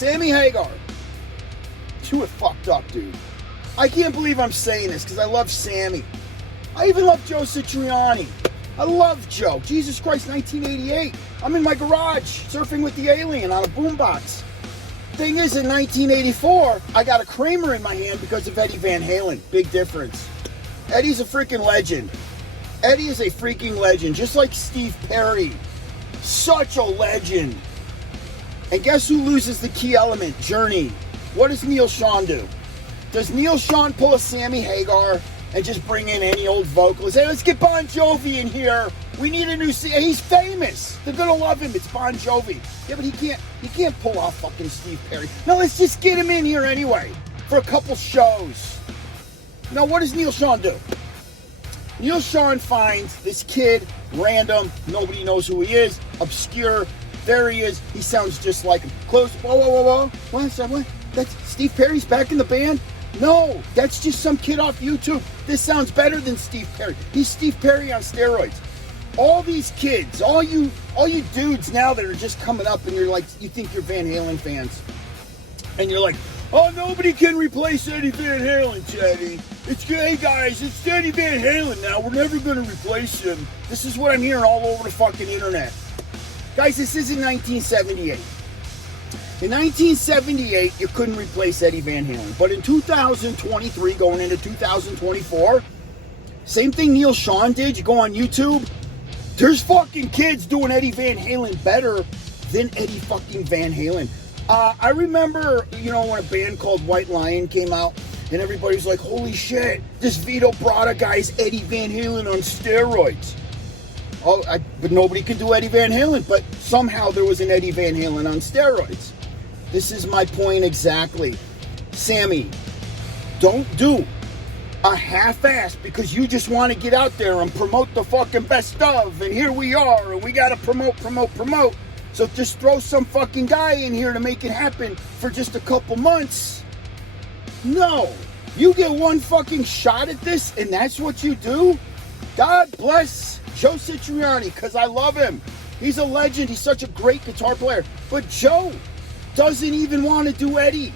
Sammy Hagar. You were fucked up, dude. I can't believe I'm saying this because I love Sammy. I even love Joe Satriani. I love Joe. Jesus Christ, 1988. I'm in my garage surfing with the alien on a boombox. Thing is, in 1984, I got a Kramer in my hand because of Eddie Van Halen. Big difference. Eddie's a freaking legend. Eddie is a freaking legend, just like Steve Perry. Such a legend. And guess who loses the key element? Journey. What does Neil Sean do? Does Neil Sean pull a Sammy Hagar and just bring in any old vocalist? Hey, let's get Bon Jovi in here. We need a new... He's famous. They're gonna love him. It's Bon Jovi. Yeah, but he can't pull off fucking Steve Perry. No, let's just get him in here anyway for a couple shows. Now, what does Neil Sean do? Neil Sean finds this kid, random, nobody knows who he is, obscure. There he is. He sounds just like him. Close. Whoa. What? That's Steve Perry's back in the band? No, that's just some kid off YouTube. This sounds better than Steve Perry. He's Steve Perry on steroids. All these kids, all you dudes now that are just coming up and you're like, you think you're Van Halen fans. And you're like, oh, nobody can replace Eddie Van Halen, Teddy. Hey guys, it's Eddie Van Halen now. We're never going to replace him. This is what I'm hearing all over the fucking internet. Guys, this is in 1978. In 1978, you couldn't replace Eddie Van Halen. But in 2023, going into 2024, same thing Neil Sean did. You go on YouTube, there's fucking kids doing Eddie Van Halen better than Eddie fucking Van Halen. I remember, when a band called White Lion came out, and everybody's like, holy shit, this Vito Bratta guy's Eddie Van Halen on steroids. But nobody could do Eddie Van Halen, but somehow there was an Eddie Van Halen on steroids. This is my point exactly. Sammy, don't do a half-ass because you just want to get out there and promote the fucking best of, and here we are, and we got to promote. So just throw some fucking guy in here to make it happen for just a couple months. No. You get one fucking shot at this, and that's what you do? God bless Joe Satriani, because I love him. He's a legend. He's such a great guitar player. But Joe doesn't even want to do Eddie.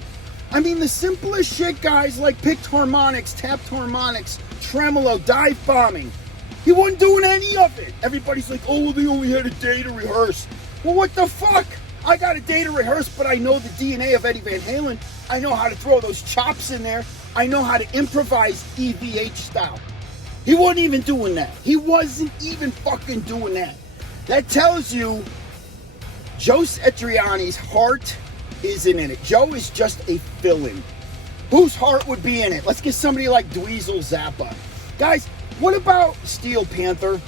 I mean, the simplest shit, guys, like picked harmonics, tapped harmonics, tremolo, dive bombing. He wasn't doing any of it. Everybody's like, oh, well, they only had a day to rehearse. Well, what the fuck? I got a day to rehearse, but I know the DNA of Eddie Van Halen. I know how to throw those chops in there. I know how to improvise EVH style. He wasn't even doing that. He wasn't even fucking doing that. That tells you Joe Satriani's heart isn't in it. Joe is just a fill-in. Whose heart would be in it? Let's get somebody like Dweezil Zappa. Guys, what about Steel Panther?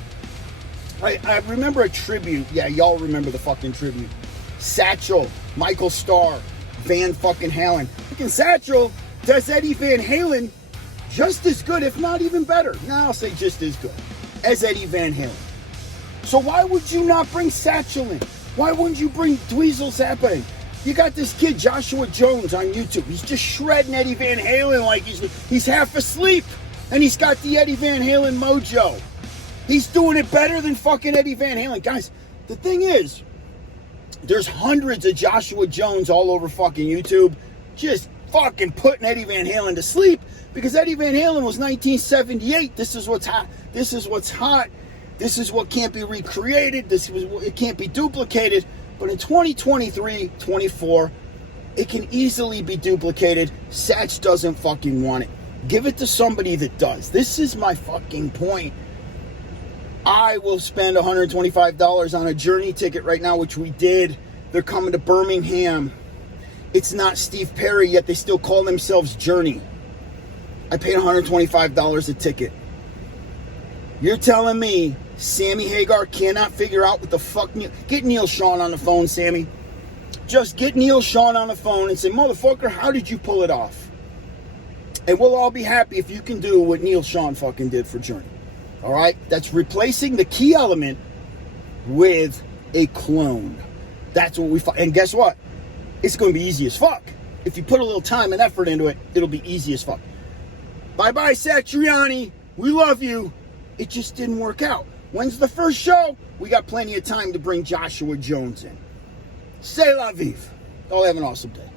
I remember a tribute. Yeah, y'all remember the fucking tribute. Satchel, Michael Starr, Van fucking Halen. Fucking Satchel does Eddie Van Halen just as good, if not even better. Now I'll say just as good as Eddie Van Halen. So why would you not bring Satchel in? Why wouldn't you bring Dweezil Zappa in? You got this kid, Joshua Jones, on YouTube. He's just shredding Eddie Van Halen like he's half asleep. And he's got the Eddie Van Halen mojo. He's doing it better than fucking Eddie Van Halen. Guys, the thing is, there's hundreds of Joshua Jones all over fucking YouTube just fucking putting Eddie Van Halen to sleep because Eddie Van Halen was 1978. This is what's hot. This is what's hot. This is what can't be recreated. It can't be duplicated. But in 2023, 24, it can easily be duplicated. Satch doesn't fucking want it. Give it to somebody that does. This is my fucking point. I will spend $125 on a Journey ticket right now, which we did. They're coming to Birmingham. It's not Steve Perry, yet they still call themselves Journey. I paid $125 a ticket. You're telling me Sammy Hagar cannot figure out what the fuck... Get Neil Sean on the phone, Sammy. Just get Neil Sean on the phone and say, motherfucker, how did you pull it off? And we'll all be happy if you can do what Neil Sean fucking did for Journey. All right? That's replacing the key element with a clone. That's what we... And guess what? It's going to be easy as fuck. If you put a little time and effort into it, it'll be easy as fuck. Bye-bye, Satriani. We love you. It just didn't work out. When's the first show? We got plenty of time to bring Joshua Jones in. C'est la vive. Y'all have an awesome day.